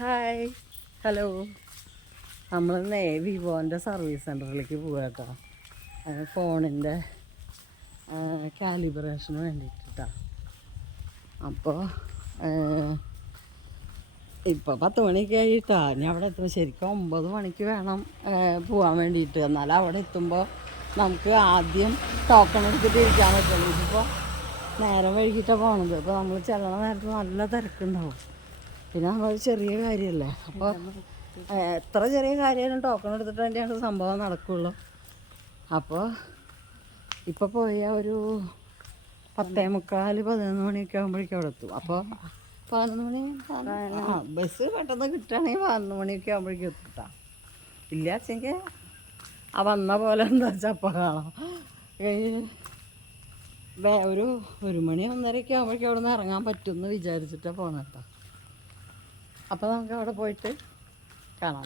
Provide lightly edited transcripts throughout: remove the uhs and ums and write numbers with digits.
Hi, hello. നമ്മളിന്ന് വിവോൻ്റെ service സെൻറ്ററിലേക്ക് പോകാം കേട്ടോ. ഫോണിൻ്റെ കാലിബ്രേഷന് വേണ്ടിയിട്ടാ. അപ്പോൾ ഇപ്പോൾ 10 മണിയൊക്കെ ആയിട്ടാ. ഇനി അവിടെ എത്തുമ്പോൾ ശരിക്കും 9 മണിക്ക് വേണം പോകാൻ വേണ്ടിയിട്ട്. എന്നാൽ അവിടെ എത്തുമ്പോൾ നമുക്ക് ആദ്യം ടോക്കൺ എടുത്തിട്ട് ഇരിക്കാൻ പറ്റുള്ളൂ. ഇതിപ്പോൾ നേരം വൈകിട്ടാണ് പോകണത്. അപ്പോൾ നമ്മൾ ചെല്ലണ നേരത്ത് നല്ല തിരക്കുണ്ടാവും. പിന്നെ നമ്മളൊരു ചെറിയ കാര്യമല്ലേ, അപ്പോൾ എത്ര ചെറിയ കാര്യമായാലും ടോക്കൺ എടുത്തിട്ട് തന്നെയാണ് സംഭവം നടക്കുള്ളൂ. അപ്പോൾ ഇപ്പോൾ പോയാൽ ഒരു 10:45 11 മണിയൊക്കെ ആകുമ്പോഴേക്കും അവിടെ എത്തും. അപ്പോൾ 11 മണി ബസ് പെട്ടെന്ന് കിട്ടുകയാണെങ്കിൽ 11 മണിയൊക്കെ ആകുമ്പോഴേക്കും എത്തിട്ടാ. ഇല്ല വെച്ചെങ്കിൽ ആ വന്ന പോലെ എന്താ വെച്ചാൽ അപ്പം കാണാം. ഒരു 1 മണി 1:30 ആകുമ്പോഴേക്കും അവിടെ നിന്ന് ഇറങ്ങാൻ പറ്റുമെന്ന് വിചാരിച്ചിട്ടാണ് പോകണം കേട്ടോ. അപ്പോൾ നമുക്ക് അവിടെ പോയിട്ട് കാണാം.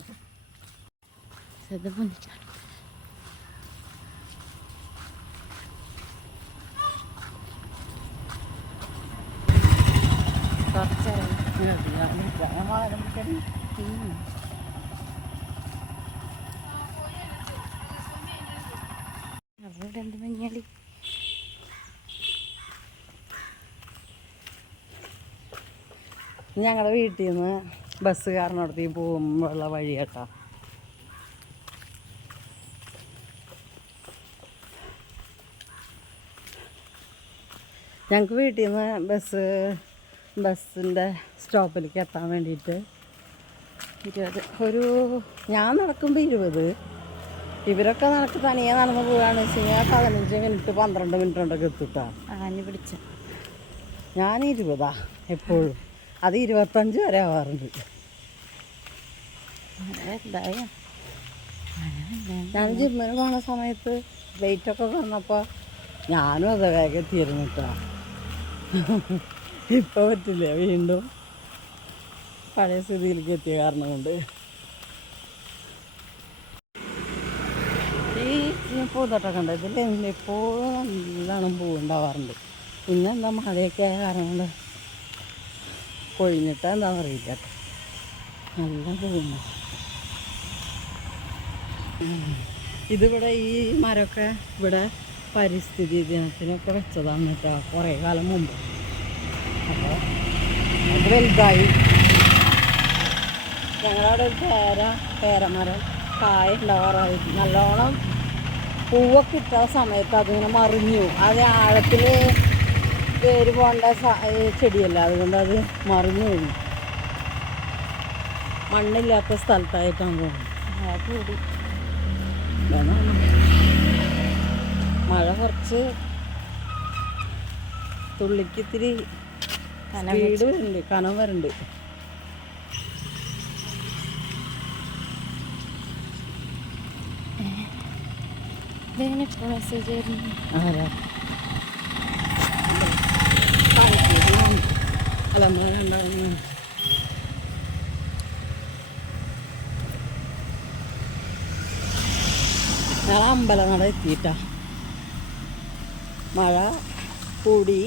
ഞങ്ങളുടെ വീട്ടിൽ നിന്ന് ബസ്സുകാരനടുത്തേക്ക് പോകുമ്പോഴുള്ള വഴി കേട്ടോ. ഞങ്ങൾക്ക് വീട്ടിൽ നിന്ന് ബസ്സിൻ്റെ സ്റ്റോപ്പിലേക്ക് എത്താൻ വേണ്ടിയിട്ട് 20 ഞാൻ നടക്കുമ്പോൾ 20, ഇവരൊക്കെ തനിയെ നടന്ന് പോവുകയാണെന്ന് വെച്ച് കഴിഞ്ഞാൽ 15 മിനിറ്റ് 12 മിനിറ്റ് കൊണ്ടൊക്കെ എത്തിട്ടാ. പിടിച്ച ഞാൻ 20 എപ്പോഴും, അത് 25 വരെ ആവാറുണ്ട്. ഞാൻ ജിമ്മിന് പോണ സമയത്ത് വെയിറ്റൊക്കെ വന്നപ്പോൾ ഞാനും അത് വേഗം എത്തിയിരുന്നു കേട്ടോ. ഇപ്പോൾ പറ്റില്ല, വീണ്ടും പഴയ സ്ഥിതിയിലേക്ക് എത്തിയ കാരണം കൊണ്ട്. ഈ പൂന്തോട്ടമൊക്കെ ഉണ്ട്, ഇതിൽ എപ്പോഴും നല്ലോണം പൂവുണ്ടാവാറുണ്ട്. പിന്നെ എന്താ മഴയൊക്കെ ആയ കാരണം കൊണ്ട് കൊഴിഞ്ഞിട്ടാ എന്താണെന്ന് അറിയില്ല, നല്ല പൂവുണ്ട്. ഇതിവിടെ ഈ മരമൊക്കെ ഇവിടെ പരിസ്ഥിതി ദിനത്തിനൊക്കെ വെച്ചതാണ് കേട്ടോ, കുറേ കാലം മുമ്പ്. അപ്പോൾ അത് വലുതായി. ഞങ്ങളവിടെ ഒരു പേരമരം കായ ഉണ്ടാവാറായി. നല്ലോണം പൂവൊക്കെ ഇട്ട സമയത്ത് അതിങ്ങനെ മറിഞ്ഞു. അത് ആഴത്തിൽ വേര് പോകേണ്ട ചെടിയല്ല, അതുകൊണ്ട് അത് മറിഞ്ഞു കഴിഞ്ഞു. മണ്ണില്ലാത്ത സ്ഥലത്തായിട്ടാണ് തോന്നുന്നത്. മഴ കുറച്ച് തുള്ളിക്കിത്തിരി സ്പീഡ് വരുന്നുണ്ട്, കനം വരുന്നുണ്ട്. മെസ്സേജ് ആരാ അല്ല മഴ ഉണ്ടാകുന്നു. ഞങ്ങൾ അമ്പലനട എത്തിയിട്ടാ. മഴ കൂടി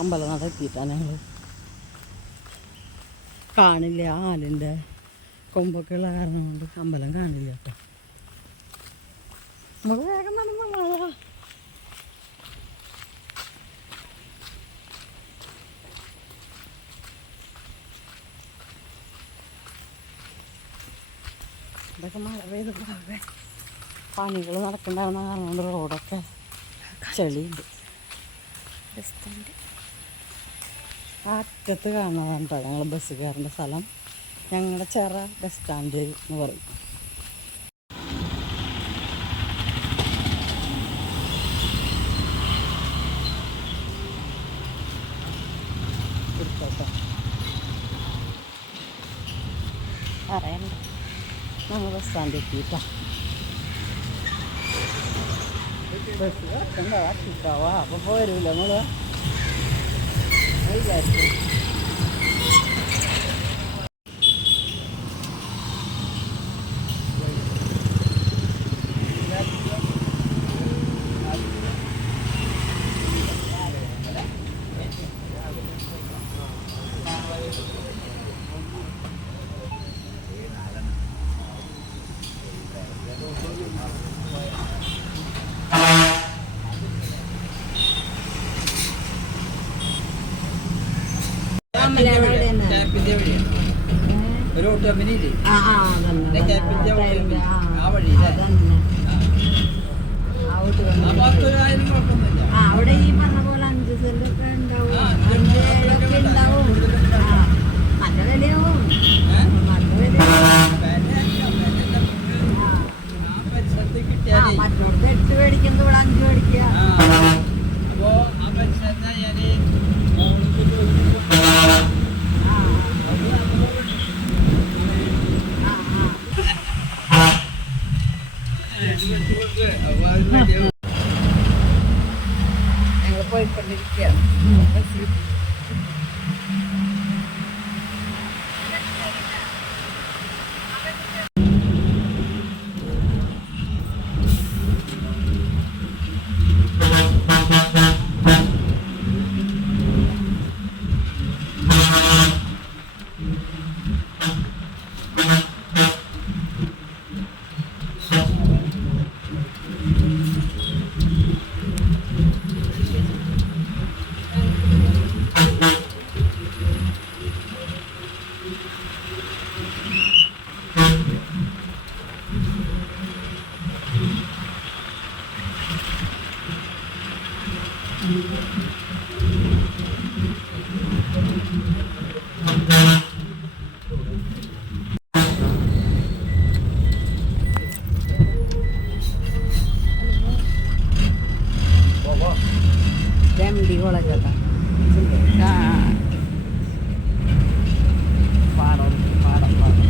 അമ്പലനട എത്തിയിട്ടാണ് ഞങ്ങൾ. കാണില്ല, ആലിൻ്റെ കൊമ്പൊക്കെ ഉള്ള കാരണം കൊണ്ട് അമ്പലം കാണില്ല കേട്ടോ. നമ്മൾ വേഗം നടന്ന മഴ. ഇതൊക്കെ മഴ പെയ്ത് പോകെ പണികൾ നടക്കണ്ടാവുന്ന കാരണം കൊണ്ട് റോഡൊക്കെ ചെളിയുണ്ട്. അറ്റത്ത് കാണുന്നതാണ് കേട്ടോ ഞങ്ങൾ ബസ് കയറേണ്ട സ്ഥലം. ഞങ്ങളുടെ ചെറ ബസ് സ്റ്റാൻഡ് എന്ന് പറയും. അറിയണ്ട, ഞങ്ങൾ ബസ് സ്റ്റാൻഡ് എത്തിയിട്ടാ. ബസ് കിടക്കണ്ടോ കിട്ടാവാ, അപ്പോൾ പോരൂല നമ്മൾ വിചാരിച്ചു. അവിടെ ഈ പറഞ്ഞ പോലെ 5 സെന്റൊക്കെ ഉണ്ടാവും, 5-7 ഉണ്ടാവും. നല്ല വിലയാവും, നല്ല വിലയാവും. മറ്റോടത്ത് 8 മേടിക്കുന്നത് ഇവിടെ 5 മേടിക്കുക. ഞങ്ങൾ പോയിക്കൊണ്ടിരിക്കുകയാണ്. കോളേജാ പാടം പാടം പാടം.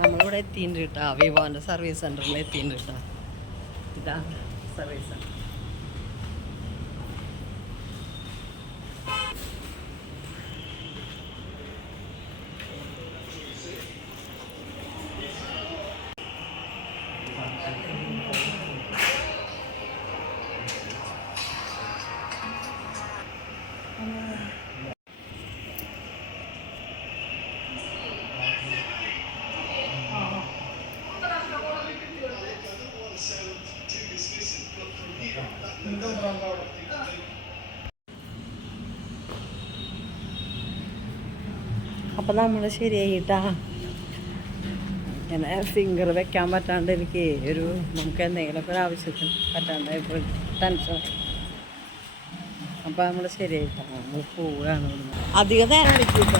നമ്മളിവിടെ എത്തിയിട്ടുണ്ട് കേട്ടോ, വിവോൻ്റെ സർവീസ് സെൻ്ററിൽ എത്തിയിട്ടുണ്ട് കേട്ടോ. ഇതാണ് സർവീസ് സെൻ്റർ. അപ്പം നമ്മൾ ശരിയായിട്ടാ. ഇങ്ങനെ ഫിംഗർ വെക്കാൻ പറ്റാണ്ട് എനിക്ക് നമുക്ക് എന്തെങ്കിലുമൊക്കെ ഒരു ആവശ്യത്തിന് പറ്റാണ്ട് ഇപ്പോൾ ടെൻഷൻ. അപ്പം നമ്മൾ ശരിയായിട്ടാണ് നമ്മൾ പോവുകയാണ്. അധികം നേരം എടുക്കില്ല.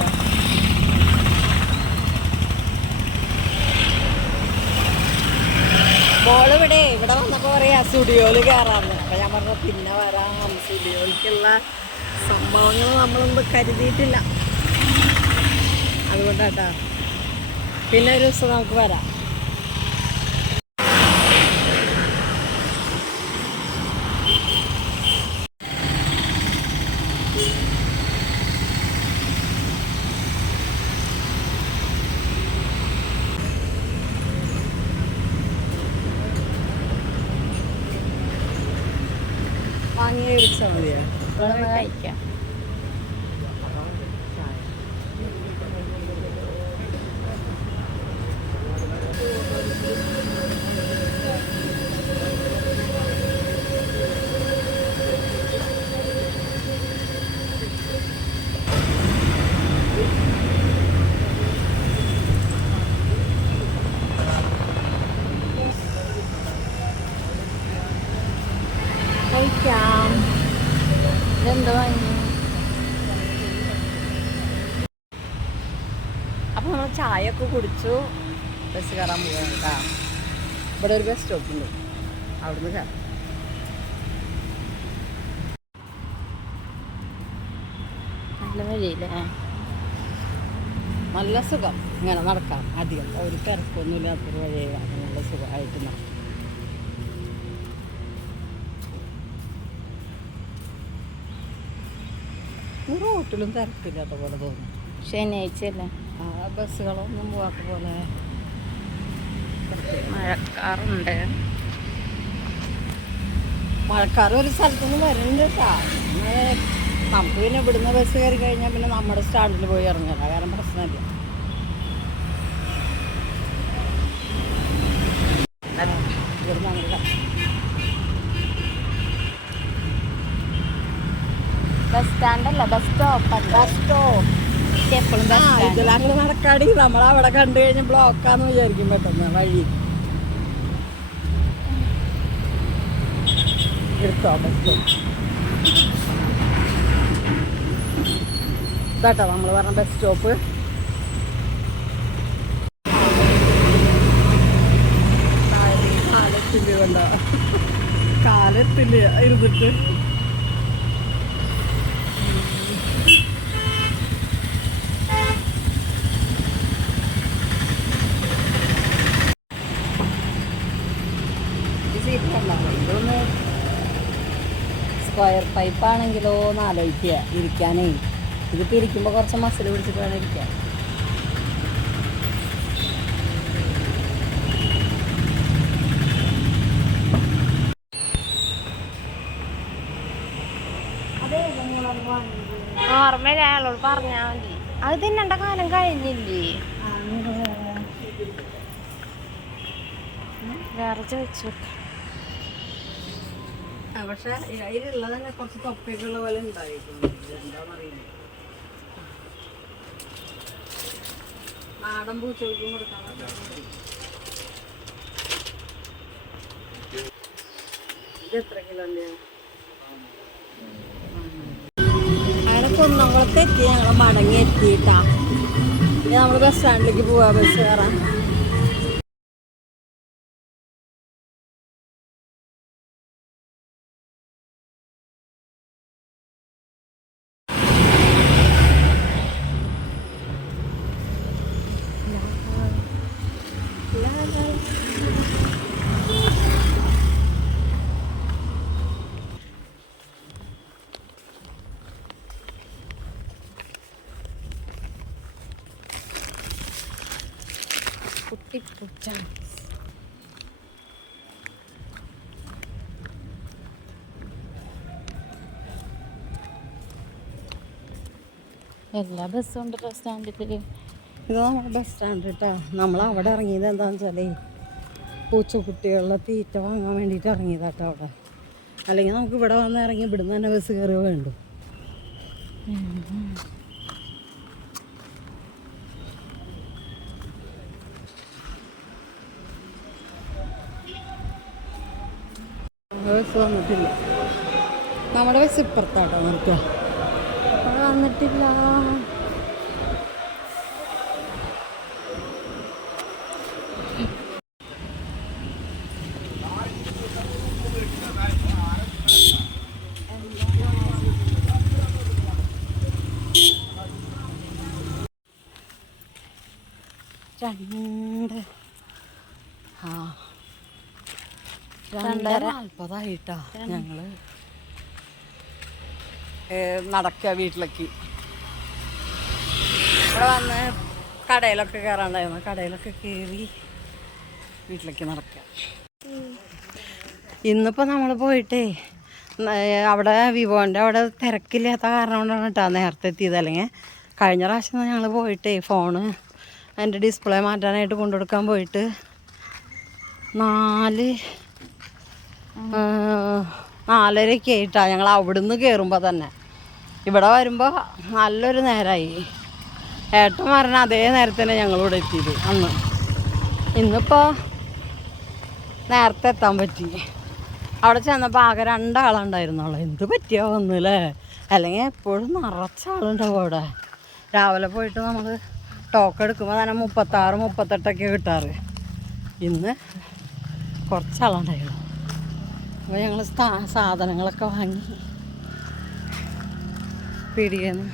മോളിവിടെ വന്നപ്പോൾ പറയാ സ്റ്റുഡിയോയിൽ കയറാമെന്ന്. അപ്പം ഞാൻ പറഞ്ഞു പിന്നെ വരാം, സ്റ്റുഡിയോയിലേക്കുള്ള സംഭവങ്ങൾ നമ്മളൊന്നും കരുതിയിട്ടില്ല, അതുകൊണ്ടാട്ടാ. പിന്നെ ഒരു ദിവസം നമുക്ക് വരാം. വാങ്ങി കഴിച്ചാൽ മതിയോ? കഴിക്കാം. ഇതെന്താ വാങ്ങി? അപ്പം നമ്മൾ ചായ ഒക്കെ കുടിച്ചു ബസ് കയറാൻ പോവുകയാണ് കേട്ടോ. ഇവിടെ ഒരു ബസ് സ്റ്റോപ്പ് ഉണ്ട്, അവിടുന്ന് കയറാം. നല്ല വഴിയില്ലേ, നല്ല സുഖം. ഇങ്ങനെ നടക്കാം, അധികം ഒരു തിരക്കൊന്നുമില്ലാത്തൊരു വഴിയാണ്. നല്ല സുഖമായിട്ട് നടക്കാം. റോട്ടിലും തിരക്കില്ലാത്ത പോലെ തോന്നും. ശനിയാഴ്ചയല്ലേ, ബസ്സുകളൊന്നും പോകാത്ത പോലെ. മഴക്കാറുണ്ട്. മഴക്കാർ ഒരു സ്ഥലത്തുനിന്ന് വരുന്നുണ്ട് കേട്ടോ. നമുക്ക് പിന്നെ ഇവിടുന്ന് ബസ് കയറി കഴിഞ്ഞാൽ പിന്നെ നമ്മുടെ സ്റ്റാൻഡിൽ പോയി ഇറങ്ങില്ല, കാരണം പ്രശ്നമില്ല. ഇവിടുന്ന് അങ്ങനെ ബസ് സ്റ്റാൻഡല്ല, ബസ് സ്റ്റോപ്പ്. ബസ് സ്റ്റോപ്പ് ഇതിലങ്ങനെ നടക്കാടി. നമ്മളവിടെ കണ്ടു കഴിഞ്ഞ് ബ്ലോക്കാന്ന് വിചാരിക്കും പെട്ടെന്ന് വഴി. എടുത്തോ ബസ് സ്റ്റോപ്പ് ഇതാട്ടോ നമ്മൾ പറഞ്ഞ ബസ് സ്റ്റോപ്പ്. കാലത്തില്ല കൊണ്ട, കാലത്തില്ല ഇരുന്നിട്ട്. ഇതൊന്ന് സ്ക്വയർ പൈപ്പാണെങ്കിലോ എന്ന് ആലോചിക്കുക ഇരിക്കാനേ. ഇതിപ്പോൾ ഇരിക്കുമ്പോൾ കുറച്ച് മസിൽ പിടിച്ചിട്ട് വേണം ഇരിക്കാൻ. നോർമൽ അയാളോട് പറഞ്ഞാൽ മതി. അത് തിന്നണ്ട കാലം കഴിഞ്ഞില്ലേ? വേറെ ചോദിച്ചു. പക്ഷെ അതിലുള്ളത് തന്നെ കുറച്ച് തൊപ്പിയൊക്കെയുള്ള പോലെ ഉണ്ടായിരിക്കും. എന്താണെന്നറിയില്ല. നാടൻ പൂച്ചകൾക്കും കൊടുക്കാൻ ഇത് എത്ര കിലോന്റെ? അങ്ങനെ കുന്നംകുളത്ത് എത്തി. ഞങ്ങൾ മടങ്ങി എത്തിയിട്ടാ. നമ്മൾ ബസ് സ്റ്റാൻഡിലേക്ക് പോവാ, ബസ് കയറാൻ. കുട്ടിപ്പൂച്ച. എല്ലാ ബസ്സും ഉണ്ട് ബസ് സ്റ്റാൻഡിൽ. ഇത് നമ്മുടെ ബസ് സ്റ്റാൻഡ് കേട്ടോ. നമ്മൾ അവിടെ ഇറങ്ങിയത് എന്താണെന്ന് വെച്ചാൽ പൂച്ചക്കുട്ടികളുടെ തീറ്റ വാങ്ങാൻ വേണ്ടിയിട്ട് ഇറങ്ങിയതാട്ടോ അവിടെ. അല്ലെങ്കിൽ നമുക്ക് ഇവിടെ വന്ന് ഇറങ്ങി ഇവിടുന്ന് തന്നെ ബസ് കയറുക വേണ്ടു. ബസ് വന്നിട്ടില്ല. നമ്മുടെ ബസ് ഇപ്പുറത്താട്ടോ നിർത്തുക. അവിടെ വന്നിട്ടില്ല. രണ്ടര 40 ഞങ്ങള് നടക്കുക വീട്ടിലേക്ക്. ഇവിടെ വന്ന് കടയിലൊക്കെ കയറാണ്ടായിരുന്നു. കടയിലൊക്കെ കയറി വീട്ടിലേക്ക് നടക്കുക. ഇന്നിപ്പോൾ നമ്മൾ പോയിട്ടേ അവിടെ വിവോൻ്റെ അവിടെ തിരക്കില്ലാത്ത കാരണം കൊണ്ടാണ് കേട്ടോ നേരത്തെ എത്തിയത്. അല്ലെങ്കിൽ കഴിഞ്ഞ പ്രാവശ്യം ഞങ്ങൾ പോയിട്ടേ ഫോണ് എൻ്റെ ഡിസ്പ്ലേ മാറ്റാനായിട്ട് കൊണ്ടുകൊടുക്കാൻ പോയിട്ട് 4:30 ആയിട്ടാണ് ഞങ്ങൾ അവിടുന്ന് കയറുമ്പോൾ തന്നെ. ഇവിടെ വരുമ്പോൾ നല്ലൊരു നേരമായി. ഏട്ടൻ പറഞ്ഞ അതേ നേരത്തന്നെ ഞങ്ങളിവിടെ എത്തിയത് അന്ന്. ഇന്നിപ്പോൾ നേരത്തെ എത്താൻ പറ്റി. അവിടെ ചെന്നപ്പോൾ ആകെ 2 ആളുണ്ടായിരുന്നുള്ളൂ. എന്ത് പറ്റിയോ ഒന്നുമില്ലേ? അല്ലെങ്കിൽ എപ്പോഴും നിറച്ച ആളുണ്ടാവും അവിടെ. രാവിലെ പോയിട്ട് നമ്മൾ ടോക്കൺ എടുക്കുമ്പോൾ തന്നെ 36, 38 കിട്ടാറ്. ഇന്ന് കുറച്ചാളുണ്ടായിരുന്നു. അപ്പോൾ ഞങ്ങൾ സാധനങ്ങളൊക്കെ വാങ്ങി പീടികന്ന്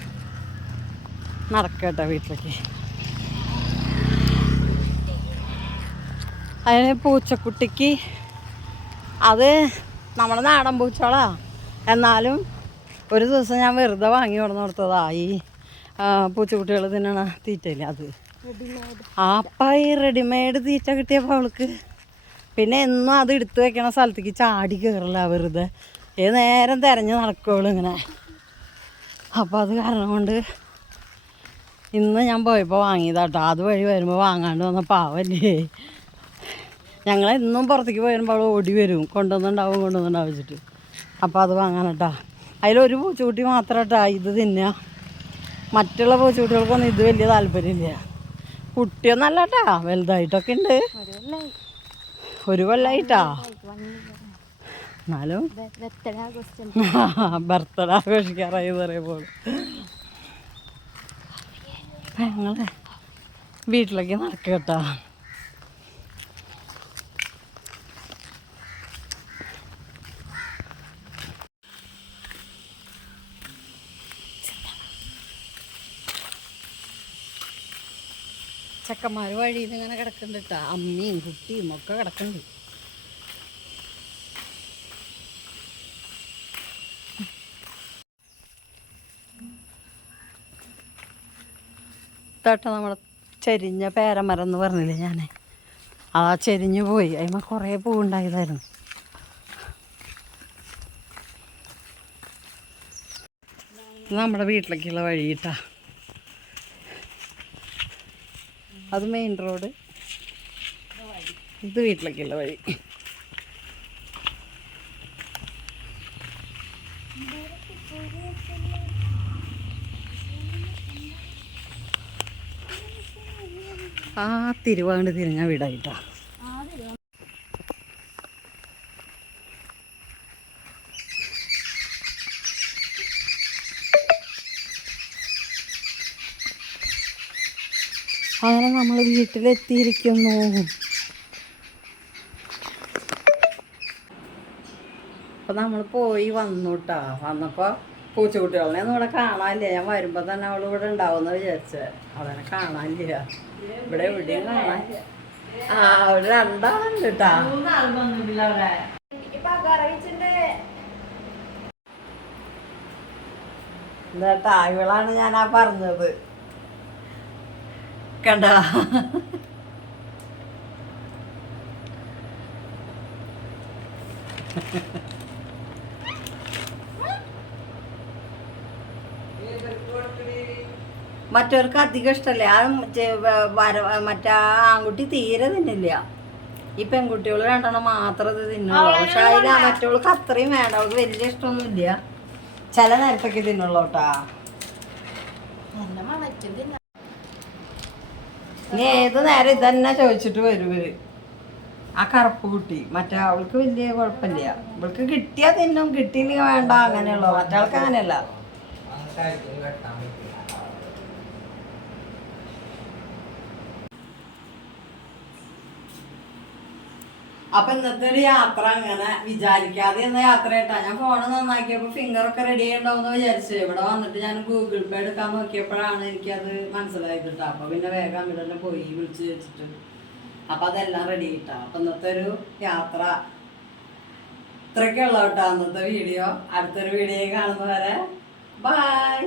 നടക്കട്ടെ വീട്ടിലേക്ക്. അതിന് പൂച്ചക്കുട്ടിക്ക് അത് നമ്മുടെ നാടൻ പൂച്ചോളാ. എന്നാലും ഒരു ദിവസം ഞാൻ വെറുതെ വാങ്ങി കൊടുത്തതാ ഈ പൂച്ചക്കുട്ടികൾ തിന്നണ തീറ്റയില്ല അത്. അപ്പം ഈ റെഡിമെയ്ഡ് തീറ്റ കിട്ടിയപ്പോൾ അവൾക്ക് പിന്നെ എന്നും അത് എടുത്തു വെക്കണ സ്ഥലത്തേക്ക് ചാടി കയറില്ല വെറുതെ. ഏത് നേരം തിരഞ്ഞ് നടക്കുകയുള്ളൂ ഇങ്ങനെ. അപ്പോൾ അത് കാരണം കൊണ്ട് ഇന്ന് ഞാൻ പോയപ്പോൾ വാങ്ങിയതാട്ടോ. അതുവഴി വരുമ്പോൾ വാങ്ങാണ്ട് വന്ന പാവല്ലേ. ഞങ്ങളെന്നും പുറത്തേക്ക് പോയിരുമ്പോൾ അവൾ ഓടി വരും കൊണ്ടുവന്നുണ്ടാവും വെച്ചിട്ട്. അപ്പോൾ അത് വാങ്ങാനട്ടാ. അതിലൊരു പൂച്ചക്കുട്ടി മാത്രം കേട്ടാ ഇത് തിന്നുക. മറ്റുള്ള പൂച്ചക്കുട്ടികൾക്കൊന്നും ഇത് വലിയ താല്പര്യമില്ല. കുട്ടിയൊന്നല്ല കേട്ടാ, വലുതായിട്ടൊക്കെ ഉണ്ട്. 1 കൊല്ലമായിട്ടാ. എന്നാലും ബർത്ത്ഡേ ആഘോഷിക്കാറായി പറയുമ്പോൾ ഞങ്ങൾ വീട്ടിലേക്ക് നടക്കട്ടാ. ചെക്കന്മാർ വഴിയിൽ ഇങ്ങനെ കിടക്കുന്നുണ്ട് കേട്ടോ. അമ്മയും കുട്ടിയും ഒക്കെ കിടക്കുന്നുണ്ട്. ഇതാട്ടോ നമ്മളെ ചെരിഞ്ഞ പേരമരം എന്ന് പറഞ്ഞില്ലേ ഞാൻ. ആ ചെരിഞ്ഞു പോയി. അതിന്മേൽ കുറേ പൂവുണ്ടായതായിരുന്നു. നമ്മുടെ വീട്ടിലേക്കുള്ള വഴി കേട്ടാ. അത് മെയിൻ റോഡ്, ഇത് വീട്ടിലേക്കുള്ള വഴി. ആ തിരുവാണ്ട് തിരിഞ്ഞ വീടായിട്ടാ. അങ്ങനെ നമ്മൾ വീട്ടിലെത്തിയിരിക്കുന്നു. അപ്പം നമ്മൾ പോയി വന്നു കേട്ടോ. വന്നപ്പോൾ പൂച്ചക്കുട്ടികളെ ഒന്നും ഇവിടെ കാണാനില്ല. ഞാൻ വരുമ്പോൾ തന്നെ അവൾ ഇവിടെ ഉണ്ടാവുമെന്ന് വിചാരിച്ചത്. അവനെ കാണാനില്ല. ഇവിടെ എവിടെയും കാണാനില്ല. ആ അവിടെ 2 ആളുണ്ട് കേട്ടാ. എന്താ ഇവളാണ് ഞാനാ പറഞ്ഞത്. കണ്ട മറ്റവർക്ക് അധികം ഇഷ്ടമല്ലേ. ആ മറ്റേ ആൺകുട്ടി തീരെ തിന്നില്ല. ഈ പെൺകുട്ടികൾ രണ്ടെണ്ണം മാത്രം ഇത് തിന്നുള്ളൂ. പക്ഷെ അതിന് മറ്റവൾക്ക് അത്രയും വേണ്ട, അവൾക്ക് വലിയ ഇഷ്ടമൊന്നുമില്ല. ചില നേരത്തൊക്കെ തിന്നുള്ളൂ കേട്ടാ. ഇനി ഏത് നേരം ഇതന്നെ ചോദിച്ചിട്ട് വരും ഇവര്. ആ കറുപ്പ് കുട്ടി മറ്റേ അവൾക്ക് വലിയ കുഴപ്പമില്ല. ഇവൾക്ക് കിട്ടിയാ തിന്നും, കിട്ടിയില്ലെങ്കിൽ വേണ്ട, അങ്ങനെയുള്ളൂ. മറ്റാൾക്ക് അങ്ങനെയല്ല. അപ്പൊ ഇന്നത്തെ ഒരു യാത്ര അങ്ങനെ വിചാരിക്കാതെ എന്ന യാത്ര കേട്ടാ. ഞാൻ ഫോണ് നന്നാക്കിയപ്പോ ഫിംഗറൊക്കെ റെഡി ഉണ്ടാവുമെന്ന് വിചാരിച്ചു. ഇവിടെ വന്നിട്ട് ഞാൻ ഗൂഗിൾ പേ എടുക്കാൻ നോക്കിയപ്പോഴാണ് എനിക്കത് മനസ്സിലായത് കേട്ടോ. അപ്പൊ പിന്നെ വേഗം അങ്ങോട്ട് തന്നെ പോയി വിളിച്ച് വെച്ചിട്ട് അപ്പൊ അതെല്ലാം റെഡി കിട്ടാം. അപ്പൊ ഇന്നത്തെ ഒരു യാത്ര ഇത്രയൊക്കെ ഉള്ള കേട്ടോ ഇന്നത്തെ വീഡിയോ. അടുത്തൊരു വീഡിയോ കാണുന്നവരെ ബൈ.